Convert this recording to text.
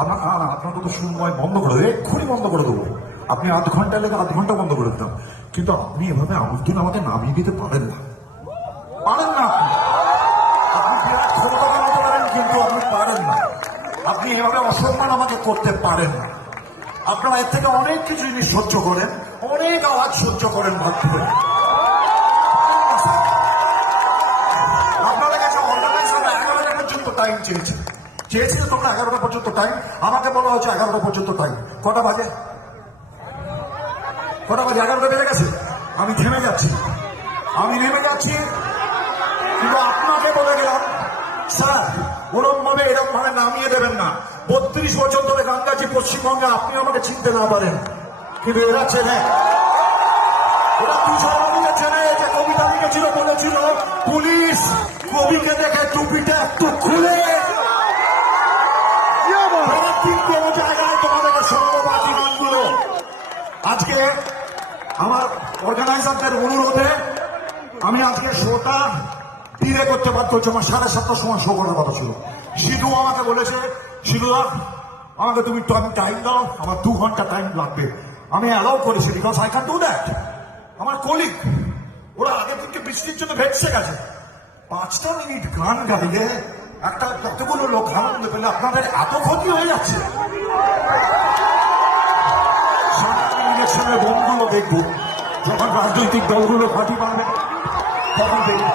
আপনার কথা সময় বন্ধ করে দেবো, এক্ষুনি বন্ধ করে দেবো। আপনি আধ ঘন্টা লেগে আধ ঘন্টা বন্ধ করে দিতাম, কিন্তু আপনি এভাবে আমদিন আমাকে নামিয়ে দিতে পারেন না, পারেন না। আপনি বিরাট ক্ষমতা বানাতে পারেন, কিন্তু আপনি পারেন না। আপনি এভাবে অসম্মান আমাকে করতে পারেন না। আপনারা এর থেকে অনেক কিছু জিনিস সহ্য করেন, অনেক আওয়াজ সহ্য করেন বাধ্য হয়ে। আপনাদের কাছে অর্গানাইজার 11টা পর্যন্ত টাইম চেয়েছে তোমরা 11টা পর্যন্ত টাইম, আমাকে বলা হচ্ছে 11টা পর্যন্ত টাইম। কটা বাজে? 11টা বেজে গেছে। আমি থেমে যাচ্ছি, আমি নেমে যাচ্ছি, কিন্তু আপনাকে বলে গেলাম স্যার এরকম ভাবে নামিয়ে দেবেন না। 32 বছর ধরে গান গাচ্ছি পশ্চিমবঙ্গে, আপনি আমাকে চিনতে না পারেন, কিন্তু এরা চেনে। ওরা তুষারবাবুকে চেনে, যে কবিতা লিখেছিল, বলেছিল পুলিশ কবিকে দেখে টুপিটা একটু খুলে কোন জায়গায় তোমাদেরকে সর্ববাদী গানগুলো। আজকে আমার অর্গানাইজারদের অনুরোধে আমি আজকে শোটা ডিলে করতে বাধ্য হচ্ছে। আমার 7:30টার সময় শো করার কথা ছিল। সিধু আমাকে বলেছে, সিধুদা আমাকে তুমি টাইম দাও, আমার 2 ঘন্টা টাইম লাগবে। আমি অ্যালাউ করেছি, because I can do that. আমার কলিগ ওরা আগে থেকে বৃষ্টির জন্য ভেসে গেছে। 5টা মিনিট গান গাইলে একটা কতগুলো লোক আনন্দ পেলে আপনাদের এত ক্ষতি হয়ে যাচ্ছে। সামনে ইলেকশনের বন্ধুগুলো দেখবো, যখন রাজনৈতিক দলগুলো পার্টি বাড়বে তখন দেখবো।